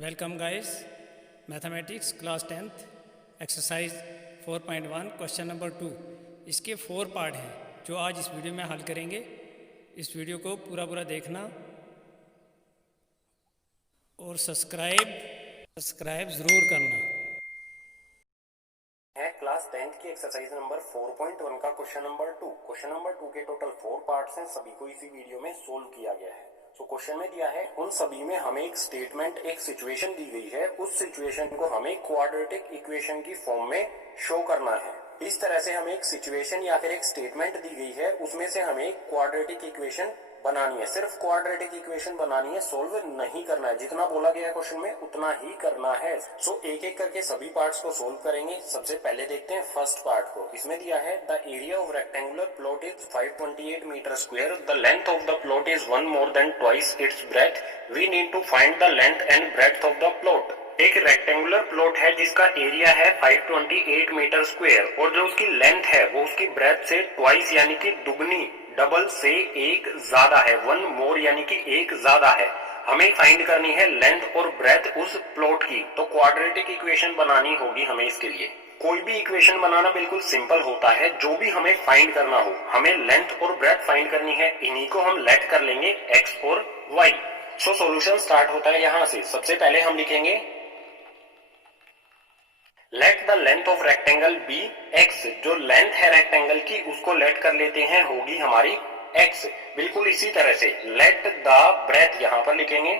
Welcome guys. Mathematics class 10th exercise 4.1 question number 2। इसके 4 part हैं जो आज इस वीडियो में हल करेंगे। इस वीडियो को पूरा देखना और सब्सक्राइब ज़रूर करना। है क्लास 10th की एक्सरसाइज नंबर 4.1 का क्वेश्चन नंबर 2। क्वेश्चन नंबर 2 के टोटल 4 पार्ट्स हैं, सभी को इसी वीडियो में सोल्व किया गया है। तो क्वेश्चन में दिया है, उन सभी में हमें एक स्टेटमेंट, एक सिचुएशन दी गई है, उस सिचुएशन को हमें क्वाड्रेटिक इक्वेशन की फॉर्म में शो करना है। इस तरह से हमें एक सिचुएशन या फिर एक स्टेटमेंट दी गई है, उसमें से हमें एक क्वाड्रेटिक इक्वेशन बनानी है। सिर्फ क्वाड्रेटिक इक्वेशन बनानी है, सोल्व नहीं करना है। जितना बोला गया क्वेश्चन में उतना ही करना है। सो एक एक करके सभी पार्ट्स को सोल्व करेंगे। सबसे पहले देखते हैं फर्स्ट पार्ट को। इसमें दिया है the area of rectangular plot is 528 metre square, the length of the plot is 1 more than twice its breadth, we need to find the length and breadth of the plot. एक rectangular plot है जिसका area है 528 metre square और जो उसकी length है वो उसकी ब्रेथ से ट्वाइस यानी कि दुगनी, डबल से एक ज्यादा है, 1 more यानी कि एक ज्यादा है। हमें फाइंड करनी है लेंथ और ब्रेथ उस प्लॉट की। तो क्वाड्रेटिक इक्वेशन बनानी होगी हमें। इसके लिए कोई भी इक्वेशन बनाना बिल्कुल सिंपल होता है। जो भी हमें फाइंड करना हो, हमें लेंथ और ब्रेथ फाइंड करनी है, इन्हीं को हम लेट कर लेंगे x और y। सो सॉल्यूशन स्टार्ट होता है यहां से। सबसे पहले हम लिखेंगे let the length of rectangle be x। जो लेंथ है रेक्टेंगल की उसको लेट कर लेते हैं, होगी हमारी x। बिल्कुल इसी तरह से लेट द ब्रेथ यहां पर लिखेंगे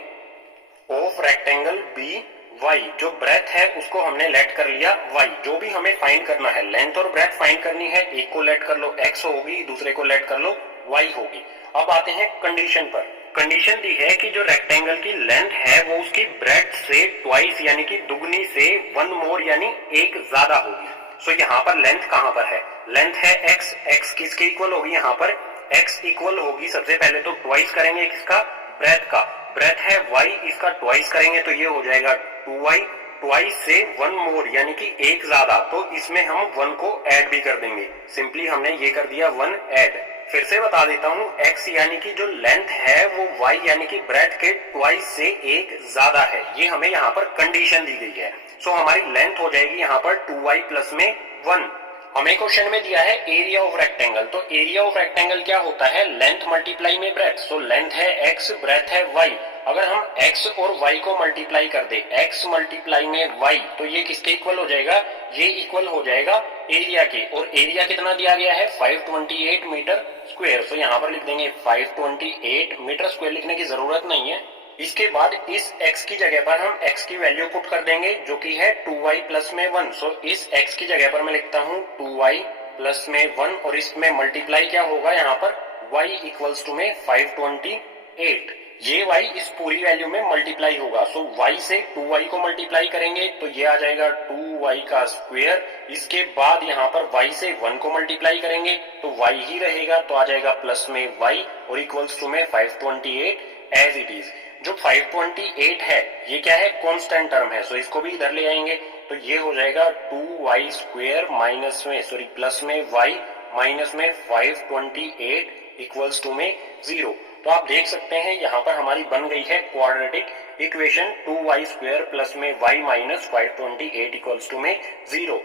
ऑफ रेक्टेंगल बी y। जो ब्रेथ है उसको हमने लेट कर लिया y। जो भी हमें फाइंड करना है, लेंथ और ब्रेथ फाइंड करनी है, एक को लेट कर लो x होगी, दूसरे को लेट कर लो y होगी। अब आते हैं कंडीशन पर। कंडीशन दी है कि जो रेक्टेंगल की लेंथ है वो उसकी ब्रेथ से ट्वाइस यानी कि दुगनी से 1 more यानी एक ज्यादा होगी। सो यहाँ पर लेंथ कहां पर है? लेंथ है x। x किसके इक्वल होगी? यहाँ पर x इक्वल होगी, सबसे पहले तो ट्वाइस करेंगे किसका? ब्रेथ का। ब्रेथ है y, इसका ट्वाइस करेंगे तो ये हो जाएगा 2y। ट्वाइस से 1 more यानी कि एक ज्यादा, तो इसमें हम 1 को ऐड भी कर देंगे। सिंपली हमने ये कर दिया 1 ऐड। फिर से बता देता हूं, x यानी कि जो लेंथ है वो y यानी कि ब्रेथ के ट्वाइस से एक ज्यादा है। ये हमें यहाँ पर कंडीशन दी गई है। सो हमारी लेंथ हो जाएगी यहाँ पर 2y प्लस में 1। हमें क्वेश्चन में दिया है एरिया ऑफ रेक्टेंगल। तो एरिया ऑफ रेक्टेंगल क्या होता है? लेंथ मल्टीप्लाई में ब्रेथ। सो लेंथ है x, ब्रेथ है y। अगर हम x और y को मल्टीप्लाई कर दे, x मल्टीप्लाई में y, तो ये किसके इक्वल हो जाएगा? ये इक्वल हो जाएगा एरिया के। और एरिया कितना दिया गया है? 528 मीटर स्क्वायर। तो यहाँ पर लिख देंगे 528 मीटर स्क्वायर, लिखने की जरूरत नहीं है। इसके बाद इस x की जगह पर हम x की वैल्यू पुट कर देंगे जो कि है 2y प्लस में 1। सो इस x की जगह पर मैं लिखता हूं 2y प्लस में 1 और इसमें मल्टीप्लाई क्या होगा यहाँ पर? y इक्वल्स टू में 528। ये y इस पूरी वैल्यू में मल्टीप्लाई होगा। सो y से 2y को मल्टीप्लाई करेंगे तो ये आ जाएगा 2y का स्क्वायर। इसके बाद यहाँ पर y से 1 को मल्टीप्लाई करेंगे तो y ही रहेगा, तो आ जाएगा प्लस में y और इक्वल्स टू में 528 एज इट इज। जो 528 है ये क्या है? कांस्टेंट टर्म है। सो इसको भी इधर ले आएंगे तो ये हो जाएगा 2y स्क्वायर माइनस में प्लस में y माइनस में 528 इक्वल्स टू में 0। तो आप देख सकते हैं यहाँ पर हमारी बन गई है quadratic equation 2y square plus में y माइनस 528 इक्वल्स टू में 0।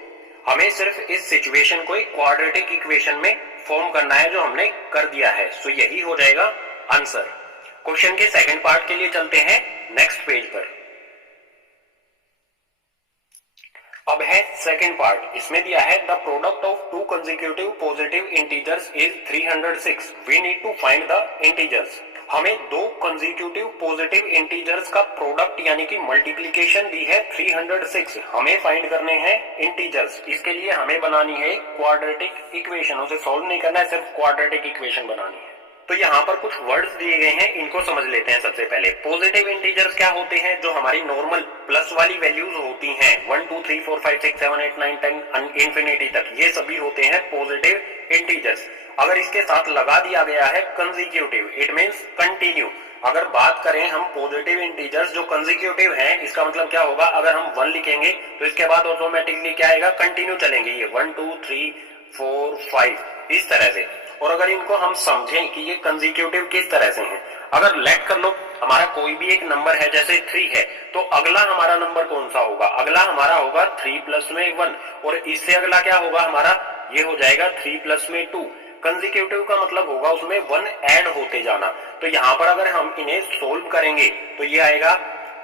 हमें सिर्फ इस सिचुएशन को एक क्वाड्रेटिक इक्वेशन में फॉर्म करना है जो हमने कर दिया है। सो यही हो जाएगा आंसर। क्वेश्चन के सेकंड पार्ट के लिए चलते हैं नेक्स्ट पेज पर। अब है सेकंड पार्ट। इसमें दिया है the product of two consecutive positive integers is 306, we need to find the integers. हमें दो कंसेक्यूटिव पॉजिटिव इंटीजर्स का प्रोडक्ट यानी कि मल्टीप्लिकेशन दी है 306। हमें फाइंड करने हैं इंटीजर्स। इसके लिए हमें बनानी है क्वाड्रेटिक इक्वेशन। उसे सॉल्व नहीं करना है, सिर्फ क्वाड्रेटिक इक्वेशन बनानी है। तो यहाँ पर कुछ वर्ड्स दिए गए हैं, इनको समझ लेते हैं। सबसे पहले पॉजिटिव इंटीजर्स क्या होते हैं? जो हमारी नॉर्मल प्लस वाली वैल्यूज होती हैं 1 2 3 4 5 6 7 8 9 10 इंफिनिटी तक, ये सभी होते हैं पॉजिटिव इंटीजर्स। अगर इसके साथ लगा दिया गया है कंसेक्यूटिव, इट मींस कंटिन्यू। अगर बात करें हम पॉजिटिव इंटीजर्स जो कंसेक्यूटिव हैं, इसका मतलब क्या होगा? अगर हम 1 लिखेंगे तो इसके बाद ऑटोमेटिकली क्या आएगा? कंटिन्यू चलेंगे ये 1 2 3 4 5 इस तरह से। और अगर इनको हम समझें कि ये कंसेक्यूटिव किस तरह से हैं, अगर लेट कर लो हमारा कोई भी एक नंबर है, जैसे 3 है, तो अगला हमारा नंबर कौन सा होगा? अगला हमारा होगा 3 प्लस में 1, और इससे अगला क्या होगा हमारा? ये हो जाएगा 3 प्लस में 2। कंसेक्यूटिव का मतलब होगा उसमें 1 ऐड होते जाना। तो यहाँ पर अगर हम इन्हें सोल्व करेंगे तो ये आएगा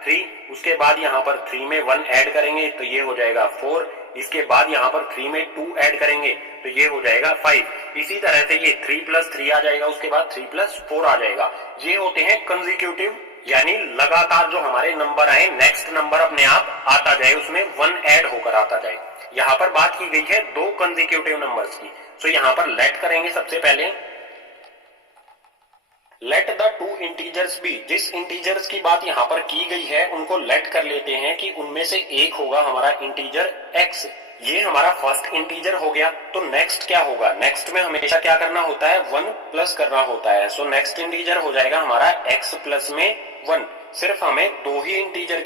3, उसके बाद यहाँ पर 3 में 1 ऐड करेंगे तो ये हो जाएगा 4, इसके बाद यहाँ पर 3 में 2 ऐड करेंगे तो ये हो जाएगा 5। इसी तरह से ये 3 प्लस 3 आ जाएगा, उसके बाद 3 प्लस 4 आ जाएगा। ये होते हैं कंसेक्यूटिव, यानी लगातार जो हमारे नंबर आए, नेक्स्ट नंबर अपने आप आता जाए, उसमें 1 ऐड होकर आता जाए। यहाँ पर बात की गई है 2 कंसेक्यूटिव नंबर्स की। सो यहाँ पर लेट करेंगे सबसे पहले। लेट द 2 इंटीजर्स बी, जिस इंटीजर्स की बात यहाँ पर की गई है उनको लेट कर लेते हैं कि उनमें से एक होगा हमारा इंटीजर x। ये हमारा फर्स्ट इंटीजर हो गया। तो नेक्स्ट क्या होगा? नेक्स्ट में हमेशा क्या करना होता है? 1 प्लस करना होता है। सो नेक्स्ट इंटीजर हो जाएगा हमारा x प्लस में 1। सिर्फ हमें दो ही इंटीजर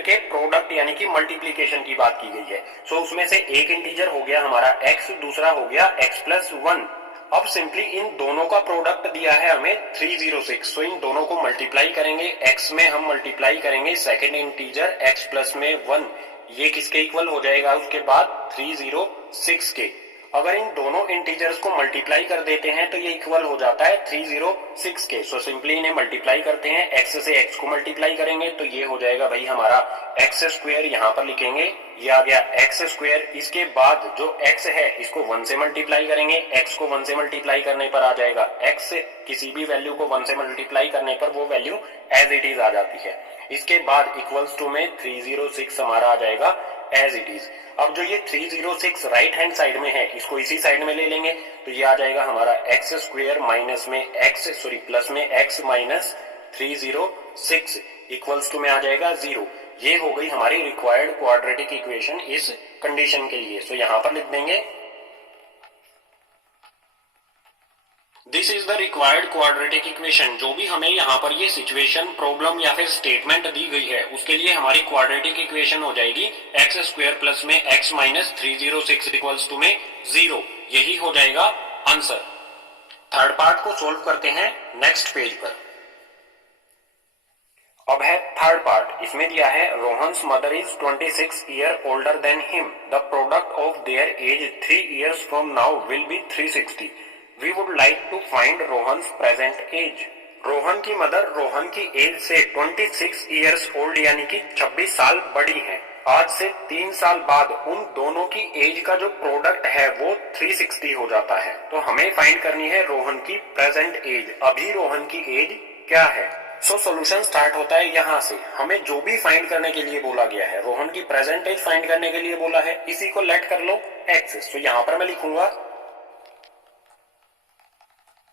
के प्रोडक्ट यानी कि मल्टीप्लीकेशन की बात की गई है। सो उसमें से एक इंटीजर हो गया हमारा x, दूसरा हो गया x प्लस 1। अब सिंपली इन दोनों का प्रोडक्ट दिया है हमें 306। सो इन दोनों को मल्टीप्लाई करेंगे, x में हम मल्टीप्लाई करेंगे सेकेंड इंटीजर x प्लस में 1, ये किसके इक्वल हो जाएगा? उसके बाद 306 के। अगर इन दोनों इंटीजर्स को मल्टीप्लाई कर देते हैं तो ये इक्वल हो जाता है 306 के। सो सिंपली इन्हें मल्टीप्लाई करते हैं, x से x को मल्टीप्लाई करेंगे तो ये हो जाएगा भाई हमारा x स्क्वायर, यहाँ पर लिखेंगे ये आ गया x स्क्वायर। इसके बाद जो x है इसको 1 से मल्टीप्लाई करेंगे, x को 1 से मल्टीप्लाई करने पर आ जाएगा x, किसी भी वैल्यू को 1 से मल्टीप्लाई करने पर वो वैल्यू एज इट इज आ जाती है। इसके बाद इक्वल्स टू में 306 हमारा आ जाएगा एज इट इज। अब जो ये 306 राइट हैंड साइड में है इसको इसी साइड में ले लेंगे तो ये आ जाएगा हमारा x स्क्वायर माइनस में प्लस में x माइनस 306 इक्वल्स टू में आ जाएगा 0। ये हो गई हमारी रिक्वायर्ड क्वाड्रेटिक इक्वेशन इस कंडीशन के लिए। सो यहां पर लिख देंगे this is the required quadratic equation. जो भी हमें यहाँ पर ये सिचुएशन, प्रॉब्लम या फिर स्टेटमेंट दी गई है उसके लिए हमारी क्वाड्रेटिक इक्वेशन हो जाएगी एक्स स्क्वायर प्लस में x माइनस 306 इक्वल्स टू में 0। यही हो जाएगा आंसर। थर्ड पार्ट को सोल्व करते हैं नेक्स्ट पेज पर। अब है थर्ड पार्ट। इसमें दिया है Rohan's mother is 26 year older than him, the product of their age 3 years from now will be 360। We would like to find Rohan's present age. Rohan की मदर रोहन की एज से 26 years ओल्ड यानी कि 26 साल बड़ी हैं। आज से 3 साल बाद उन दोनों की एज का जो प्रोडक्ट है वो 360 हो जाता है। तो हमें फाइंड करनी है रोहन की प्रेजेंट एज। अभी रोहन की एज क्या है? सो सॉल्यूशन स्टार्ट होता है यहाँ से। हमें जो भी फाइंड करने के लिए बोला गया है, रोहन की प्रेजेंट एज फाइंड करने के लिए बोला है, इसी को लेट कर लो x। सो यहाँ पर मैं लिखूंगा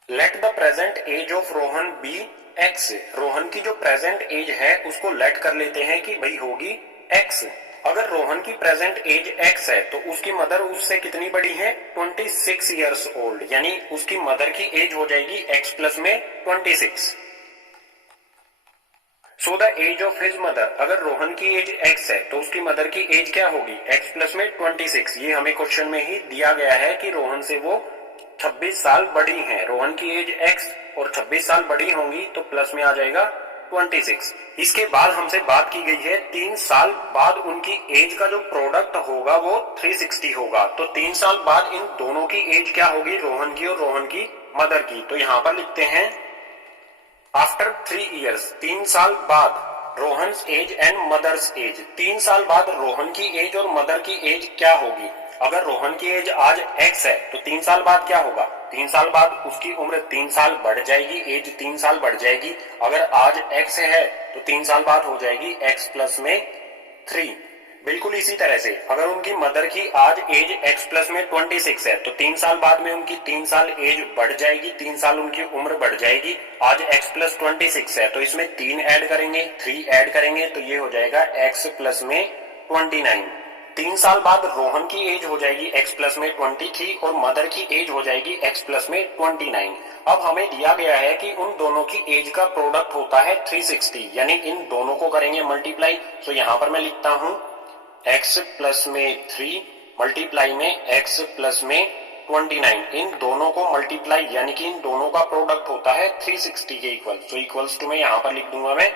let the present age of Rohan be x। Rohan की जो प्रेजेंट एज है उसको लेट कर लेते हैं कि भाई होगी x। अगर रोहन की प्रेजेंट एज x है तो उसकी मदर उससे कितनी बड़ी है? 26 years ओल्ड, यानी उसकी मदर की एज हो जाएगी x प्लस में 26। So the age of his mother, अगर रोहन की एज x है तो उसकी मदर की एज क्या होगी? x प्लस में 26। ये हमें क्वेश्चन में ही दिया गया है कि रोहन से वो 26 साल बड़ी हैं। रोहन की एज x और 26 साल बड़ी होंगी तो प्लस में आ जाएगा 26। इसके बाद हमसे बात की गई है 3 साल बाद उनकी एज का जो प्रोडक्ट होगा वो 360 होगा। तो 3 साल बाद इन दोनों की एज क्या होगी? रोहन की और रोहन की मदर की। तो यहां पर लिखते हैं आफ्टर 3 years, 3 साल बाद Rohan's age and mother's age. 3 साल बाद रोहन की एज और मदर की एज क्या होगी? अगर रोहन की एज आज x है तो 3 साल बाद क्या होगा? 3 साल बाद उसकी उम्र 3 साल बढ़ जाएगी, एज 3 साल बढ़ जाएगी। अगर आज x है तो 3 साल बाद हो जाएगी x प्लस में 3। बिल्कुल इसी तरह से अगर उनकी मदर की आज एज x प्लस में 26 है तो 3 साल बाद में उनकी 3 साल एज बढ़ जाएगी, 3 साल उनकी उम्र बढ़ जाएगी। आज x प्लस 26 है तो इसमें 3 ऐड करेंगे, 3 ऐड करेंगे तो ये हो जाएगा x प्लस में 29। 3 साल बाद रोहन की एज हो जाएगी x प्लस में 23 और मदर की एज हो जाएगी x प्लस में 29। अब हमें दिया गया है कि उन दोनों की एज का प्रोडक्ट होता है 360, यानी इन दोनों को करेंगे मल्टीप्लाई। तो यहाँ पर मैं लिखता हूँ x प्लस में 3 मल्टीप्लाई में x प्लस में 29, इन दोनों को मल्टीप्लाई यानी कि इन दोनों का प्रोडक्ट होता है 360 के इक्वल। तो इक्वल्स टू में यहाँ पर लिख दूंगा मैं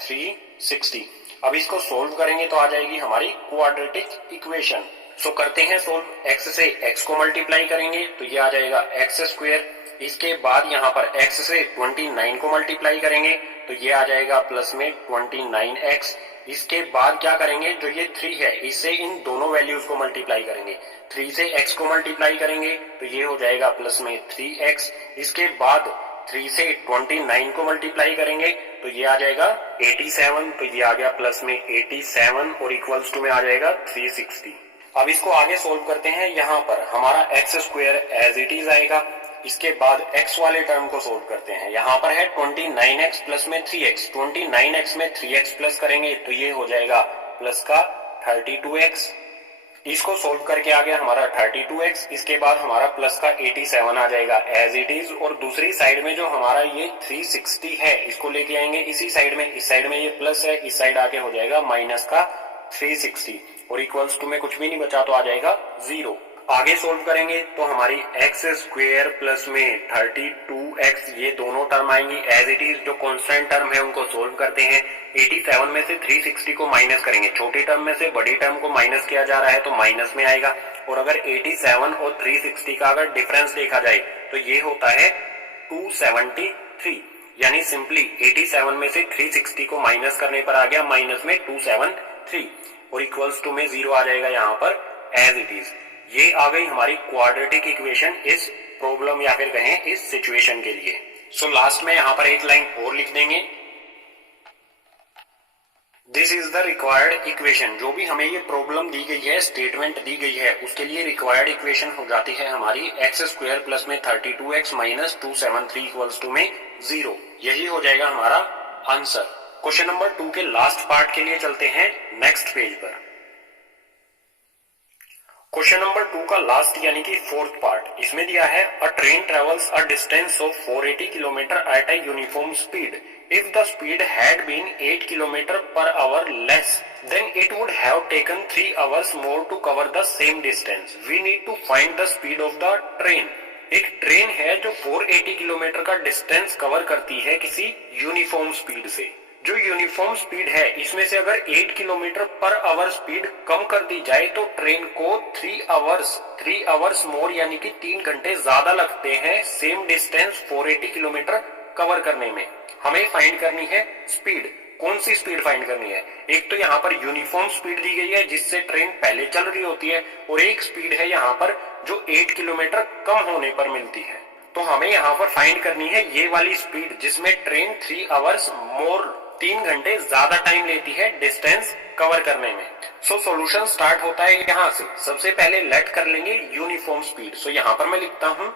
360। अब इसको सोल्व करेंगे तो आ जाएगी हमारी क्वाड्रेटिक इक्वेशन। सो करते हैं सोल्व। x से x को मल्टीप्लाई करेंगे तो ये आ जाएगा x स्क्वायर। इसके बाद यहाँ पर x से 29 को मल्टीप्लाई करेंगे तो ये आ जाएगा प्लस में 29x। इसके बाद क्या करेंगे, जो ये 3 है इससे इन दोनों वैल्यूज को मल्टीप्लाई करेंगे। 3 से x को मल्टीप्लाई करेंगे तो ये हो जाएगा प्लस में 3x। इसके बाद 3 से 29 को मल्टीप्लाई करेंगे तो ये आ जाएगा 87। तो ये आ गया प्लस में 87 और इक्वल्स टू में आ जाएगा 360। अब इसको आगे सोल्व करते हैं। यहाँ पर हमारा x square as it is आएगा। इसके बाद x वाले टर्म को सोल्व करते हैं। यहाँ पर है 29x प्लस में 3x। 29x में 3x प्लस करेंगे तो ये हो जाएगा प्लस का 32x। इसको सोल्व करके आ गया हमारा 32x। इसके बाद हमारा प्लस का 87 आ जाएगा एज इट इज। और दूसरी साइड में जो हमारा ये 360 है इसको लेके आएंगे इसी साइड में। इस साइड में ये प्लस है, इस साइड आके हो जाएगा माइनस का 360 और इक्वल्स टू में कुछ भी नहीं बचा तो आ जाएगा 0। आगे सोल्व करेंगे तो हमारी x स्क्वायर प्लस में 32x ये दोनों टर्म आएंगी एज इट इज। जो कांस्टेंट टर्म है उनको सोल्व करते हैं। 87 में से 360 को माइनस करेंगे। छोटी टर्म में से बड़ी टर्म को माइनस किया जा रहा है तो माइनस में आएगा। और अगर 87 और 360 का अगर डिफरेंस देखा जाए तो ये होता है 273। यानी सिंपली 87 में से 360 को माइनस करने पर आ गया माइनस में 273 और इक्वल्स टू में 0 आ जाएगा यहाँ पर एज इट इज। ये आ गई हमारी क्वाड्रेटिक इक्वेशन इस प्रॉब्लम या फिर कहें इस सिचुएशन के लिए। सो लास्ट में यहाँ पर एक लाइन और लिख देंगे, this is the required equation. जो भी हमें ये प्रॉब्लम दी गई है, स्टेटमेंट दी गई है, उसके लिए रिक्वायर्ड इक्वेशन हो जाती है हमारी x स्क्वायर प्लस में 32x माइनस 273 इक्वल्स टू में 0। यही हो जाएगा हमारा आंसर। क्वेश्चन नंबर 2 के लास्ट पार्ट के लिए चलते हैं नेक्स्ट पेज पर। क्वेश्चन नंबर 2 का लास्ट यानी कि फोर्थ पार्ट इसमें दिया है, a train travels a distance of 480 kilometre at a uniform speed. If the speed had been 8 kilometre per hour less than it would have taken 3 hours more to cover the same distance. We need to find the speed of the train. एक train है जो 480 kilometre का distance cover करती है किसी uniform speed से। जो uniform speed है इसमें से अगर 8 किलोमीटर पर आवर स्पीड कम कर दी जाए तो ट्रेन को 3 आवर्स मोर यानी कि 3 घंटे ज्यादा लगते हैं सेम डिस्टेंस 480 किलोमीटर कवर करने में। हमें फाइंड करनी है स्पीड। कौन सी स्पीड फाइंड करनी है? एक तो यहाँ पर यूनिफॉर्म स्पीड दी गई है जिससे ट्रेन पहले चल रही होती है, और एक स्पीड है यहाँ पर जो 8 किलोमीटर कम होने पर मिलती है। तो हमें यहाँ पर फाइंड करनी है ये वाली स्पीड जिसमें ट्रेन 3 आवर्स मोर 3 घंटे ज्यादा टाइम लेती है डिस्टेंस कवर करने में। सो सॉल्यूशन स्टार्ट होता है यहां से। सबसे पहले लेट कर लेंगे यूनिफॉर्म स्पीड। सो यहां पर मैं लिखता हूं,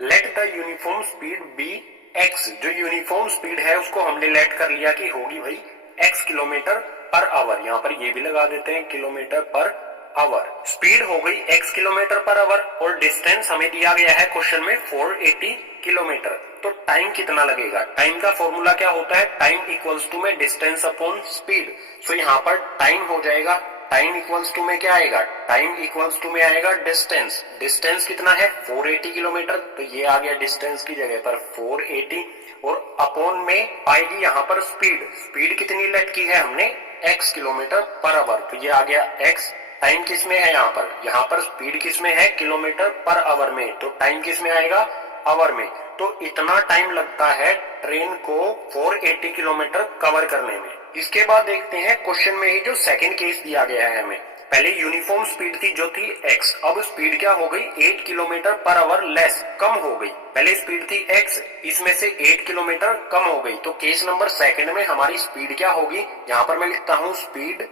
let the uniform speed be x। जो यूनिफॉर्म स्पीड है उसको हमने लेट कर लिया कि होगी भाई x किलोमीटर पर आवर। यहां पर ये भी लगा देते हैं किलोमीटर पर आवर। स्पीड हो गई x किलोमीटर पर आवर और डिस्टेंस हमें दिया गया है क्वेश्चन में 480 किलोमीटर। तो टाइम कितना लगेगा? टाइम का फॉर्मूला क्या होता है? टाइम इक्वल्स टू में डिस्टेंस अपॉन स्पीड। सो यहाँ पर टाइम हो जाएगा, टाइम इक्वल्स टू में क्या आएगा? टाइम इक्वल्स टू में आएगा डिस्टेंस। डिस्टेंस कितना है? 480 किलोमीटर। तो ये आ गया डिस्टेंस की जगह पर 480 और अपॉन में आएगी यहाँ पर स्पीड। स्पीड कितनी लेट की है हमने? x kilometre per our. तो ये आ गया x। टाइम किस में है यहाँ पर? यहाँ पर स्पीड किस में है? किलोमीटर पर आवर में। तो टाइम किस में आएगा? आवर में। तो इतना टाइम लगता है ट्रेन को 480 किलोमीटर कवर करने में। इसके बाद देखते हैं क्वेश्चन में ही जो सेकंड केस दिया गया है हमें। पहले यूनिफॉर्म स्पीड थी जो थी x, अब स्पीड क्या हो गई? 8 किलोमीटर पर आवर लेस, कम हो गई। पहले स्पीड थी x, इसमें से 8 किलोमीटर कम हो गई। तो केस नंबर सेकंड में हमारी स्पीड क्या होगी? यहाँ पर मैं लिखता हूँ स्पीड,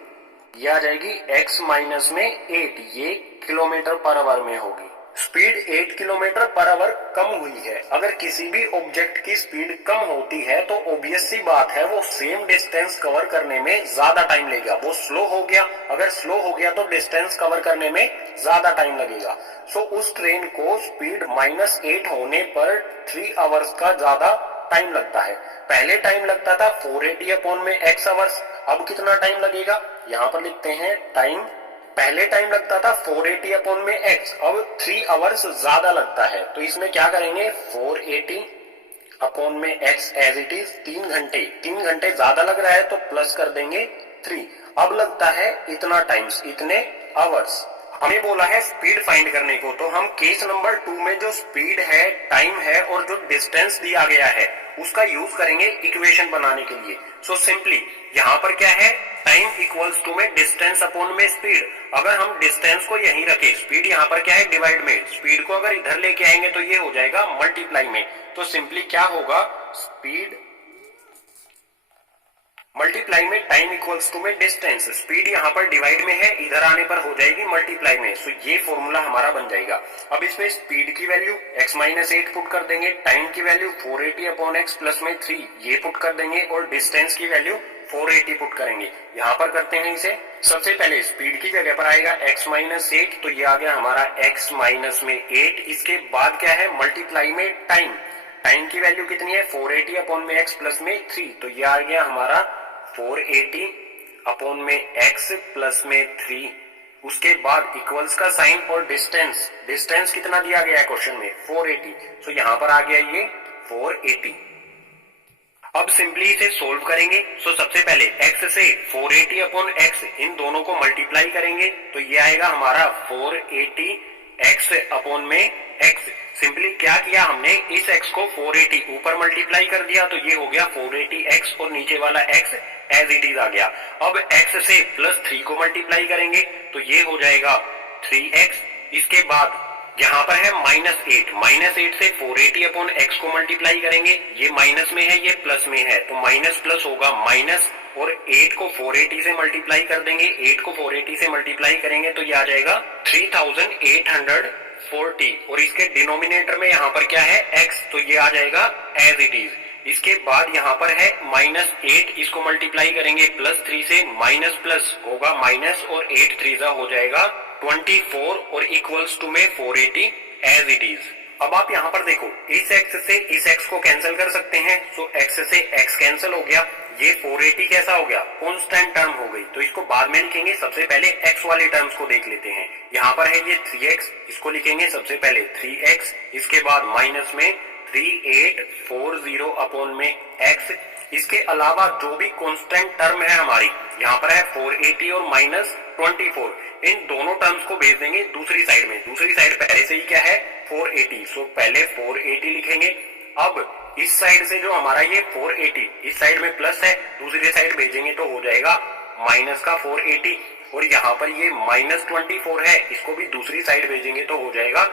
ये आ जाएगी x माइनस में 8, ये किलोमीटर पर आवर में होगी। स्पीड 8 किलोमीटर पर आवर कम हुई है। अगर किसी भी ऑब्जेक्ट की स्पीड कम होती है तो ऑब्वियस सी बात है वो सेम डिस्टेंस कवर करने में ज्यादा टाइम लेगा। वो स्लो हो गया, अगर स्लो हो गया तो डिस्टेंस कवर करने में ज्यादा टाइम लगेगा। सो उस ट्रेन को स्पीड -8 होने पर 3 आवर्स का ज्यादा टाइम लगता है। पहले टाइम लगता था 480 अपॉन में x आवर्स, अब कितना टाइम लगेगा? यहाँ पर लिखते हैं टाइम पहले टाइम लगता था 480 अपॉन में x, अब 3 आवर्स ज्यादा लगता है, तो इसमें क्या करेंगे 480 अपॉन में x एज इट इज, 3 घंटे ज्यादा लग रहा है तो प्लस कर देंगे 3। अब लगता है इतना टाइम्स, इतने आवर्स। हमें बोला है स्पीड फाइंड करने को, तो हम केस नंबर 2 में जो स्पीड है, टाइम है और जो डिस्टेंस दिया गया है उसका यूज करेंगे इक्वेशन बनाने के लिए। सो सिंपली यहाँ पर क्या है, टाइम इक्वल्स टू में डिस्टेंस अपॉन में स्पीड। अगर हम डिस्टेंस को यहीं रखें, स्पीड यहाँ पर क्या है डिवाइड में, स्पीड को अगर इधर लेके आएंगे तो ये हो जाएगा मल्टीप्लाई में। तो सिंपली क्या होगा, स्पीड मल्टीप्लाई में टाइम इक्वल्स टू में डिस्टेंस। स्पीड यहाँ पर डिवाइड में है, इधर आने पर हो जाएगी मल्टीप्लाई में। सो ये फॉर्मूला हमारा बन जाएगा। अब इसमें स्पीड की वैल्यू x माइनस 8 पुट कर देंगे, टाइम की वैल्यू 480 अपॉन x प्लस में 3 ये पुट कर देंगे और डिस्टेंस की वैल्यू 480 पुट करेंगे। यहाँ पर करते हैं इसे, सबसे पहले स्पीड की जगह पर आएगा x माइनस 8, तो ये आ गया हमारा x माइनस में 8। इसके बाद क्या है मल्टीप्लाई में टाइम, टाइम की वैल्यू कितनी है 480 अपॉन में x प्लस में 3, तो ये आ गया हमारा 480 अपॉन में x प्लस में 3। उसके बाद इक्वल्स का साइन और डिस्टेंस, डिस्टेंस कितना दिया गया है क्वेश्चन में 480, तो यहां पर आ गया ये 480। अब सिंपली इसे सोल्व करेंगे। सो सबसे पहले x से 480 अपॉन x इन दोनों को मल्टीप्लाई करेंगे तो ये आएगा हमारा 480 x अपॉन में x। सिंपली क्या किया हमने, इस x को 480 ऊपर मल्टीप्लाई कर दिया तो ये हो गया 480x और नीचे वाला x एज इट इज आ गया। अब x से प्लस 3 को मल्टीप्लाई करेंगे तो ये हो जाएगा 3x। इसके बाद यहाँ पर है माइनस 8 से 480 अपॉन x को मल्टीप्लाई करेंगे, ये माइनस में है ये प्लस में है तो माइनस प्लस होगा माइनस, और 8 को 480 से मल्टीप्लाई कर देंगे, 8 को 480 से मल्टीप्लाई करेंगे तो ये आ जाएगा 3840, और इसके डिनोमिनेटर में यहाँ पर क्या है x, तो ये आ जाएगा एज इट इज। इसके बाद यहाँ पर है माइनस 8, इसको मल्टीप्लाई करेंगे प्लस 3 से, माइनस प्लस होगा माइनस और 8 3 हो जाएगा 24 और इक्वल्स टू में 480 एज इट इज। अब आप यहाँ पर देखो, इस x से इस x को कैंसिल कर सकते हैं, सो x से x कैंसिल हो गया, ये 480 कैसा हो गया कांस्टेंट टर्म हो गई, तो इसको बाद में लिखेंगे। सबसे पहले x वाले टर्म्स को देख लेते हैं। यहाँ पर है ये 3x, इसको लिखेंगे सबसे पहले 3x, इसके बाद माइनस में 3840 अपॉन में x। इसके अलावा जो भी कांस्टेंट टर्म है हमारी, यहाँ पर है 480 और माइनस 24, इन दोनों टर्म्स को भेज देंगे दूसरी साइड में। दूसरी साइड पहले से ही क्या है 480, सो पहले 480 लिखेंगे। अब इस साइड से जो हमारा ये 480, इस साइड में प्लस है, दूसरी साइड भेजेंगे तो हो जाएगा माइनस का 480, और यहाँ पर ये माइनस 24 है, इसको भी दूसरी साइड भेजेंगे तो हो जाएगा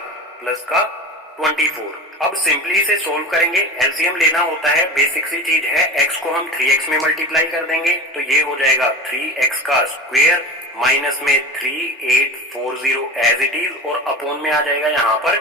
प्लस का 24। अब सिंपली इसे सोल्व करेंगे, एलसीएम लेना होता है, बेसिक सी चीज है। x को हम 3x में मल्टीप्लाई कर देंगे तो ये हो जाएगा 3x का स्क्वायर माइनस में 3840 एज इट इज, और अपॉन में आ जाएगा यहाँ पर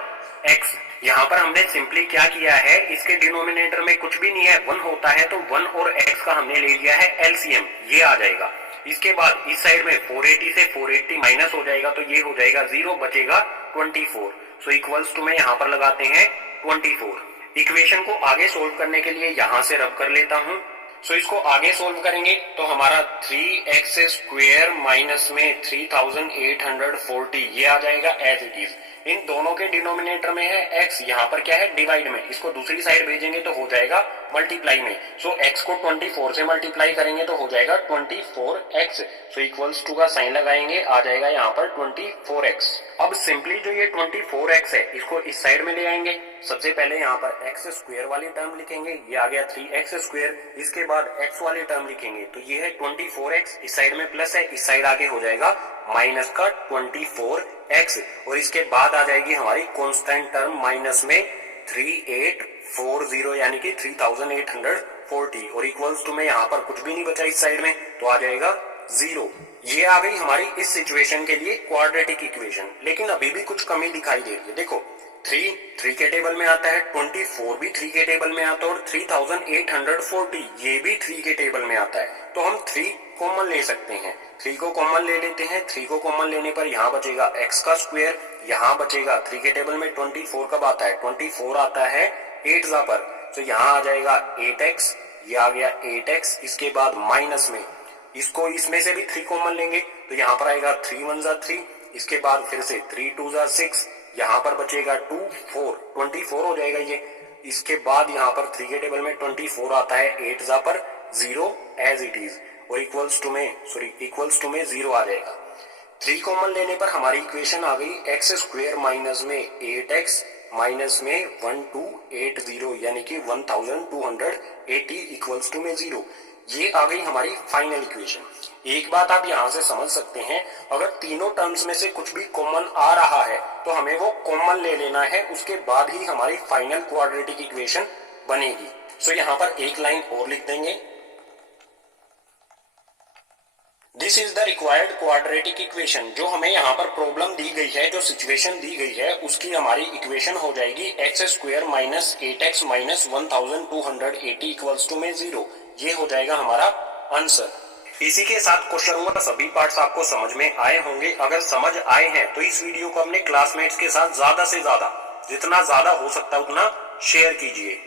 x। यहाँ पर हमने सिंपली क्या किया है, इसके डिनोमिनेटर में कुछ भी नहीं है, 1 होता है तो 1 और x का हमने ले लिया है एलसीएम, ये आ जाएगा। इसके बाद इस साइड में 480 से 480 माइनस हो जाएगा तो ये हो जाएगा 0, बचेगा 24। सो इक्वल्स टू में यहाँ पर लगाते हैं 24। इक्वेशन को आगे सोल्व करने के लिए यहाँ से रब कर लेता हूँ। सो इसको आगे सोल्व करेंगे तो हमारा 3x स्क्वायर माइनस में 3840 ये आ जाएगा एज इट इज। इन दोनों के डिनोमिनेटर में है x, यहाँ पर क्या है डिवाइड में, इसको दूसरी साइड भेजेंगे तो हो जाएगा मल्टीप्लाई में। सो x को 24 से मल्टीप्लाई करेंगे तो हो जाएगा 24x। सो इक्वल्स टू का साइन लगाएंगे, आ जाएगा यहाँ पर 24x। अब सिंपली जो ये 24x है इसको इस साइड में ले आएंगे। सबसे पहले यहाँ पर x स्क्वायर वाली टर्म लिखेंगे, ये आ गया 3x स्क्वायर। इसके बाद x वाली टर्म लिखेंगे तो ये है 24x, इस साइड में प्लस है, इस साइड आगे हो जाएगा माइनस का 24x, और इसके बाद आ जाएगी हमारी कांस्टेंट टर्म माइनस में 3840 यानी कि 3840, और इक्वल्स टू में यहाँ पर कुछ भी नहीं बचा इस साइड में तो आ जाएगा 0। ये आ गई हमारी इस सिचुएशन के लिए क्वाड्रेटिक इक्वेशन। लेकिन अभी भी कुछ कमी दिखाई दे रही है। देखो 3 के टेबल में आता है, 24 भी 3 के टेबल में आता है, और 3840 ये भी 3 के टेबल में आता है। तो हम 3 कॉमन ले सकते हैं, 3 को कॉमन ले लेते हैं। 3 को कॉमन लेने पर यहाँ बचेगा x का स्क्वायर, यहाँ बचेगा 3 के टेबल में 24 कब आता है, 24 आता है 8 पर, तो यहाँ आ जाएगा 8x, ये आ गया 8x। इसके बाद माइनस में इसको इसमें से भी 3 कॉमन लेंगे तो यहाँ पर आएगा 3 1 जा 3, इसके बाद फिर से 3 2 जा 6, यहाँ पर बचेगा 2 4, 24 हो जाएगा ये। इसके बाद यहाँ पर 3 के टेबल में 24 आता है, 8 जा पर 0 एज इट इज, और इक्वल्स टू में 0 आ जाएगा। 3 कॉमन लेने पर हमारी इक्वेशन आ गई एक्स स्क्वेयर माइनस में 8x माइनस में 1280 यानी कि 1280 इक्वल्स टू में 0। ये आ गई हमारी फाइनल इक्वेशन। एक बात आप यहां से समझ सकते हैं, अगर तीनों टर्म्स में से कुछ भी कॉमन आ रहा है तो हमें वो कॉमन ले लेना है, उसके बाद ही हमारी फाइनल क्वाड्रेटिक इक्वेशन बनेगी। सो यहाँ पर एक लाइन और लिख देंगे, this is the required quadratic equation. जो हमें यहाँ पर प्रॉब्लम दी गई है, जो सिचुएशन दी गई है, उसकी हमारी इक्वेशन हो जाएगी x square minus 8x minus 1280 equals to में 0। ये हो जाएगा हमारा आंसर। इसी के साथ क्वेश्चन नंबर सभी पार्ट्स आपको समझ में आए होंगे। अगर समझ आए हैं तो इस वीडियो को अपने क्लासमेट्स के साथ ज्यादा से ज्यादा, जितना ज्यादा हो सकता है उतना शेयर कीजिए।